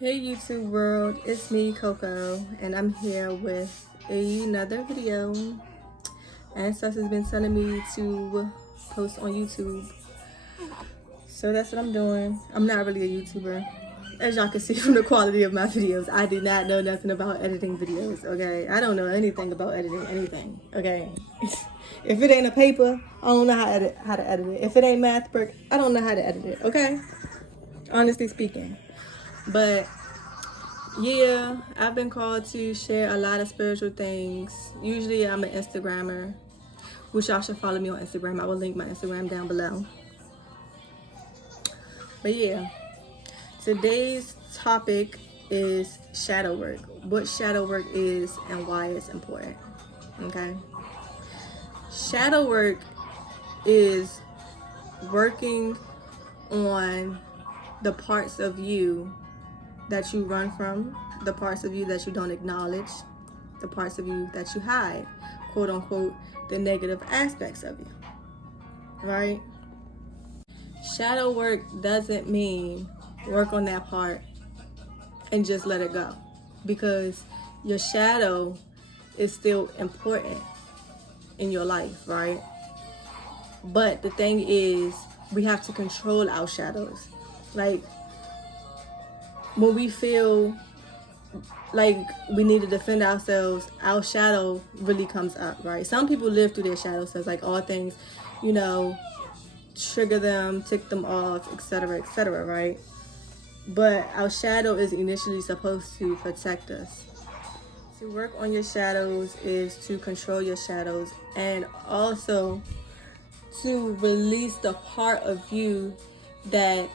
Hey YouTube world, it's me Coco, and I'm here with another video. Ancestors has been telling me to post on YouTube, so that's what I'm doing. I'm not really a YouTuber, as y'all can see from the quality of my videos. I do not know nothing about editing videos, okay? I don't know anything about editing anything, okay? If it ain't a paper, I don't know how to edit it. If it ain't math work, I don't know how to edit it, okay? Honestly speaking. But yeah, I've been called to share a lot of spiritual things. Usually I'm an Instagrammer, which y'all should follow me on Instagram. I will link my Instagram down below. But yeah, today's topic is shadow work. What shadow work is and why it's important, okay? Shadow work is working on the parts of you that you run from, the parts of you that you don't acknowledge, the parts of you that you hide, quote unquote, the negative aspects of you, right? Shadow work doesn't mean work on that part and just let it go, because your shadow is still important in your life, right? But the thing is, we have to control our shadows. Like, when we feel like we need to defend ourselves, our shadow really comes up, right? Some people live through their shadow selves, like all things, you know, trigger them, tick them off, etc., right? But our shadow is initially supposed to protect us. To work on your shadows is to control your shadows, and also to release the part of you that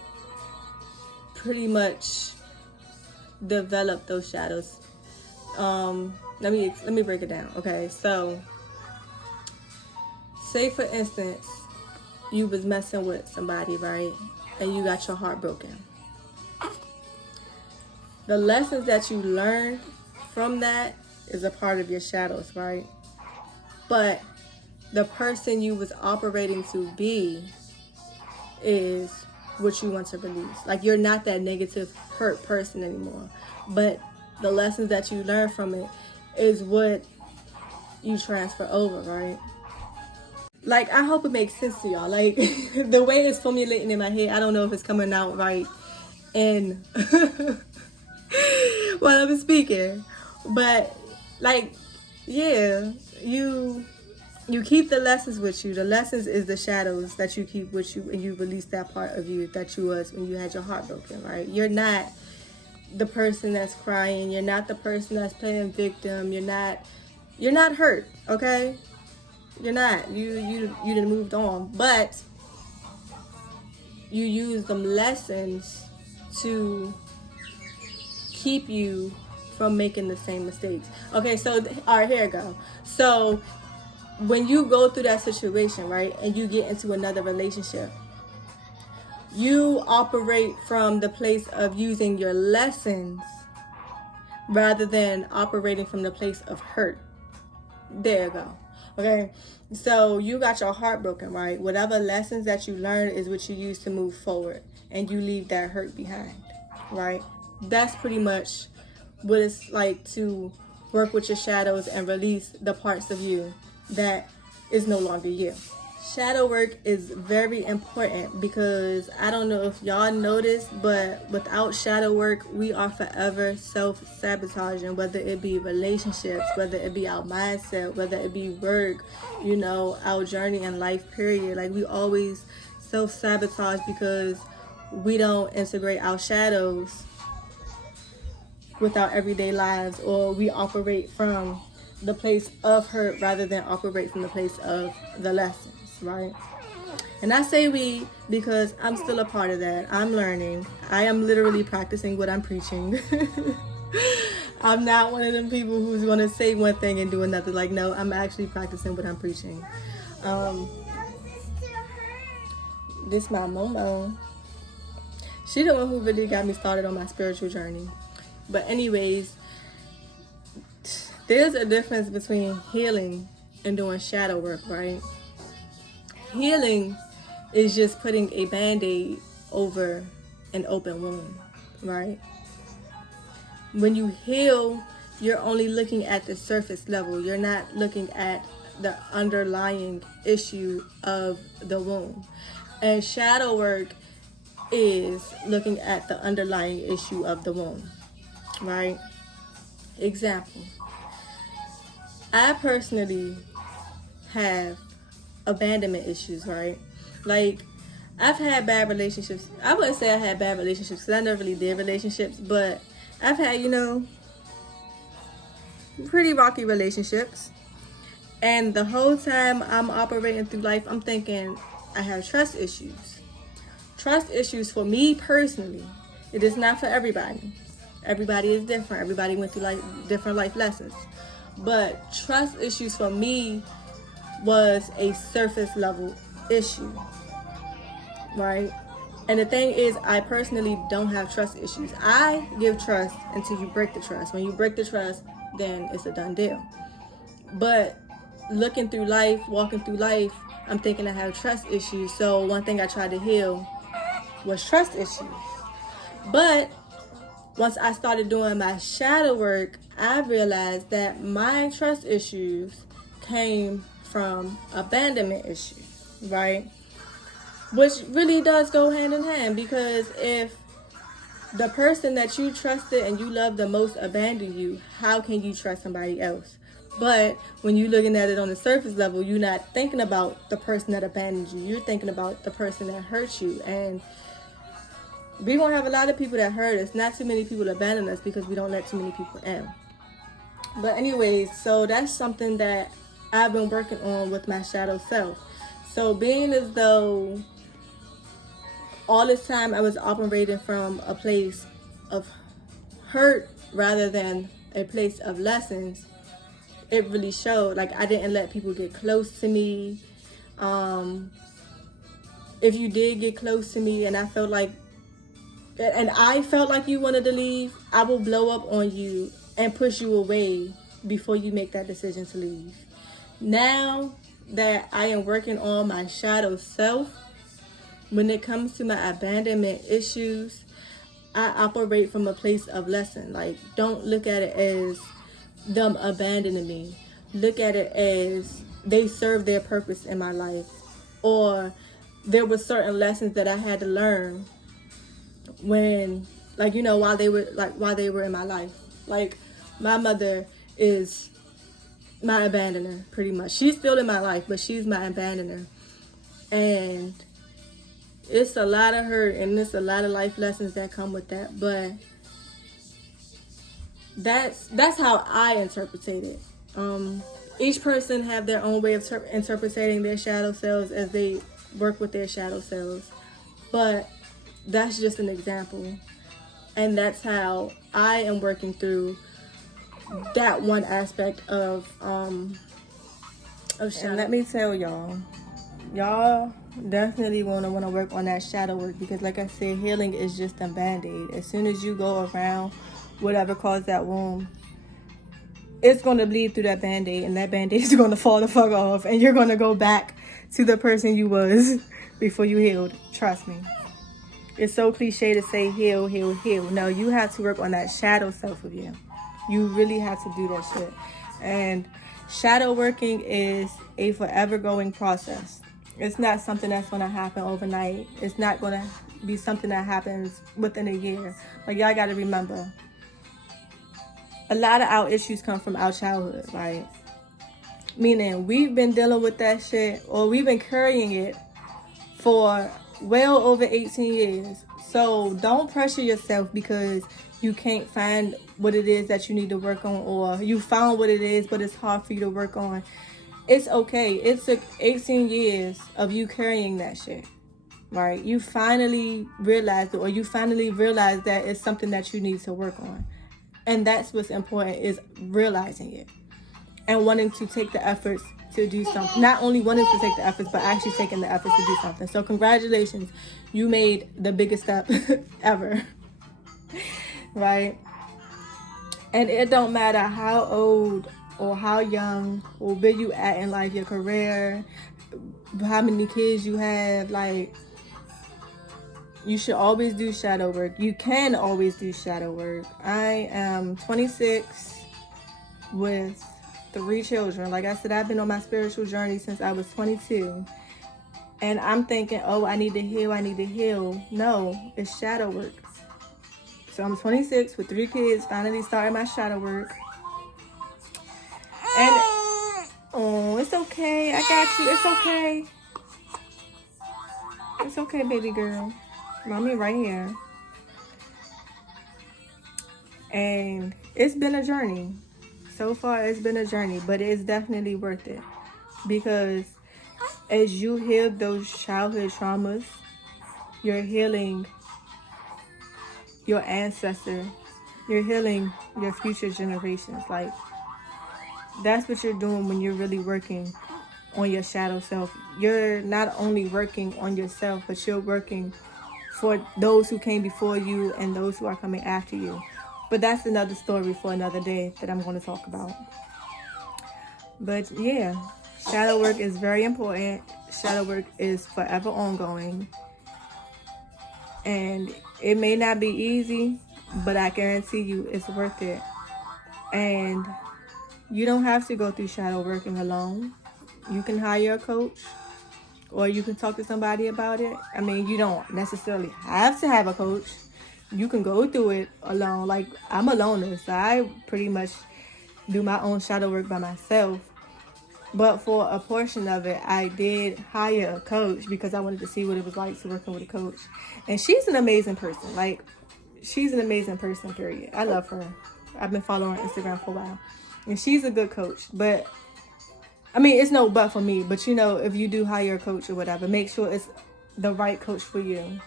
pretty much develop those shadows. Let me break it down. Okay, so say for instance you was messing with somebody, right, and you got your heart broken. The lessons that you learned from that is a part of your shadows, right? But the person you was operating to be is what you want to release. Like, you're not that negative, hurt person anymore. But the lessons that you learn from it is what you transfer over, right? Like, I hope it makes sense to y'all. Like, the way it's formulating in my head, I don't know if it's coming out right in while I'm speaking. But, like, yeah, you keep the lessons with you. The lessons is the shadows that you keep with you, and you release that part of you that you was when you had your heart broken, right? You're not the person that's crying. You're not the person that's playing victim. You're not hurt, okay? You're not. You done moved on, but you use them lessons to keep you from making the same mistakes. Okay, so all right, here we go. So when you go through that situation, right, and you get into another relationship, you operate from the place of using your lessons rather than operating from the place of hurt. There you go. Okay, so you got your heart broken, right? Whatever lessons that you learn is what you use to move forward, and you leave that hurt behind, right? That's pretty much what it's like to work with your shadows and release the parts of you that is no longer you. Shadow work is very important because I don't know if y'all noticed, but without shadow work, we are forever self-sabotaging, whether it be relationships, whether it be our mindset, whether it be work, you know, our journey in life, period. Like, we always self-sabotage because we don't integrate our shadows with our everyday lives, or we operate from the place of hurt rather than operate from the place of the lessons, right? And I say we because I'm still a part of that. I'm learning. I am literally practicing what I'm preaching. I'm not one of them people who's going to say one thing and do another. Like, no, I'm actually practicing what I'm preaching. This my Momo. She the one who really got me started on my spiritual journey. But anyways, there's a difference between healing and doing shadow work, right? Healing is just putting a band-aid over an open wound, right? when you heal, you're only looking at the surface level. You're not looking at the underlying issue of the wound. And shadow work is looking at the underlying issue of the wound, right? Example, I personally have abandonment issues, right? Like, I've had bad relationships. I wouldn't say I had bad relationships because I never really did relationships, but I've had, pretty rocky relationships. And the whole time I'm operating through life, I'm thinking I have trust issues. Trust issues for me personally. It is not for everybody. Everybody is different. Everybody went through different life lessons. But trust issues for me was a surface level issue, right? And the thing is, I personally don't have trust issues. I give trust until you break the trust. When you break the trust, then it's a done deal. But looking through life, walking through life, I'm thinking I have trust issues. So one thing I tried to heal was trust issues. But once I started doing my shadow work, I realized that my trust issues came from abandonment issues, right? Which really does go hand in hand, because if the person that you trusted and you love the most abandoned you, how can you trust somebody else? But when you're looking at it on the surface level, you're not thinking about the person that abandoned you. You're thinking about the person that hurt you. And we're going to have a lot of people that hurt us. Not too many people abandon us because we don't let too many people in. But anyways, so that's something that I've been working on with my shadow self. So being as though all this time I was operating from a place of hurt rather than a place of lessons, it really showed. Like, I didn't let people get close to me. If you did get close to me and I felt like you wanted to leave, I will blow up on you and push you away before you make that decision to leave. Now that I am working on my shadow self, when it comes to my abandonment issues, I operate from a place of lesson. Like, don't look at it as them abandoning me. Look at it as they serve their purpose in my life, or there were certain lessons that I had to learn when, while they were in my life. Like, my mother is my abandoner, pretty much. She's still in my life, but she's my abandoner. And it's a lot of hurt and it's a lot of life lessons that come with that. But that's how I interpreted it. Each person have their own way of interpreting their shadow selves as they work with their shadow selves. But that's just an example. And that's how I am working through that one aspect of shadow. And let me tell y'all definitely want to work on that shadow work, because like I said, healing is just a band-aid. As soon as you go around whatever caused that wound, it's going to bleed through that band-aid, and that band-aid is going to fall the fuck off, and you're going to go back to the person you was before you healed. Trust me. It's so cliche to say heal, heal, heal. No, you have to work on that shadow self of you. You really have to do that shit. And shadow working is a forever going process. It's not something that's going to happen overnight. It's not going to be something that happens within a year. Like, y'all got to remember, a lot of our issues come from our childhood, right? Meaning, we've been dealing with that shit, or we've been carrying it for well over 18 years. So don't pressure yourself because you can't find what it is that you need to work on, or you found what it is but it's hard for you to work on. It's okay. It took 18 years of you carrying that shit, right? You finally realized it, or you finally realized that it's something that you need to work on. And that's what's important, is realizing it and wanting to take the efforts to do something. Not only wanting to take the efforts, but actually taking the efforts to do something. So congratulations, you made the biggest step ever, right? And it don't matter how old or how young or where you at in life, your career, how many kids you have. Like, You should always do shadow work. You can always do shadow work. I am 26 with 3 children. Like I said, I've been on my spiritual journey since I was 22. And I'm thinking, oh, I need to heal, I need to heal. No, it's shadow work. So I'm 26 with 3 kids, finally started my shadow work. And, oh, it's okay. I got you. It's okay. It's okay, baby girl. Mommy right here. And it's been a journey. So far, it's been a journey, but it's definitely worth it. Because as you heal those childhood traumas, you're healing your ancestor. You're healing your future generations. Like, that's what you're doing when you're really working on your shadow self. You're not only working on yourself, but you're working for those who came before you and those who are coming after you. But that's another story for another day that I'm going to talk about. But yeah, shadow work is very important. Shadow work is forever ongoing. And it may not be easy, but I guarantee you it's worth it. And you don't have to go through shadow working alone. You can hire a coach, or you can talk to somebody about it. I mean, you don't necessarily have to have a coach. You can go through it alone. Like, I'm a loner, so I pretty much do my own shadow work by myself. But for a portion of it, I did hire a coach because I wanted to see what it was like to working with a coach. And she's an amazing person. Like, she's an amazing person, period. I love her. I've been following her on Instagram for a while. And she's a good coach. But, I mean, it's no but for me. But, you know, if you do hire a coach or whatever, make sure it's the right coach for you.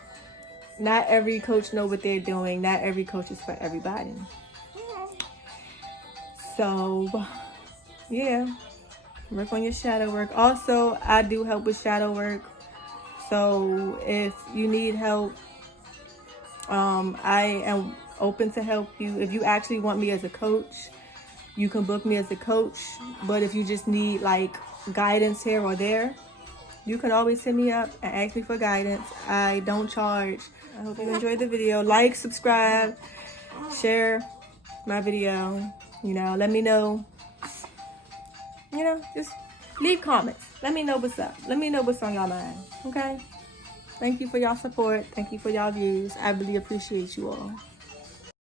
Not every coach know what they're doing. Not every coach is for everybody. So, yeah. Work on your shadow work. Also, I do help with shadow work. So, if you need help, I am open to help you. If you actually want me as a coach, you can book me as a coach. But if you just need like guidance here or there, you can always hit me up and ask me for guidance. I don't charge. I hope you enjoyed the video. Like, subscribe, share my video. You know, let me know. You know, just leave comments. Let me know what's up. Let me know what's on your mind. Okay? Thank you for y'all support. Thank you for y'all views. I really appreciate you all.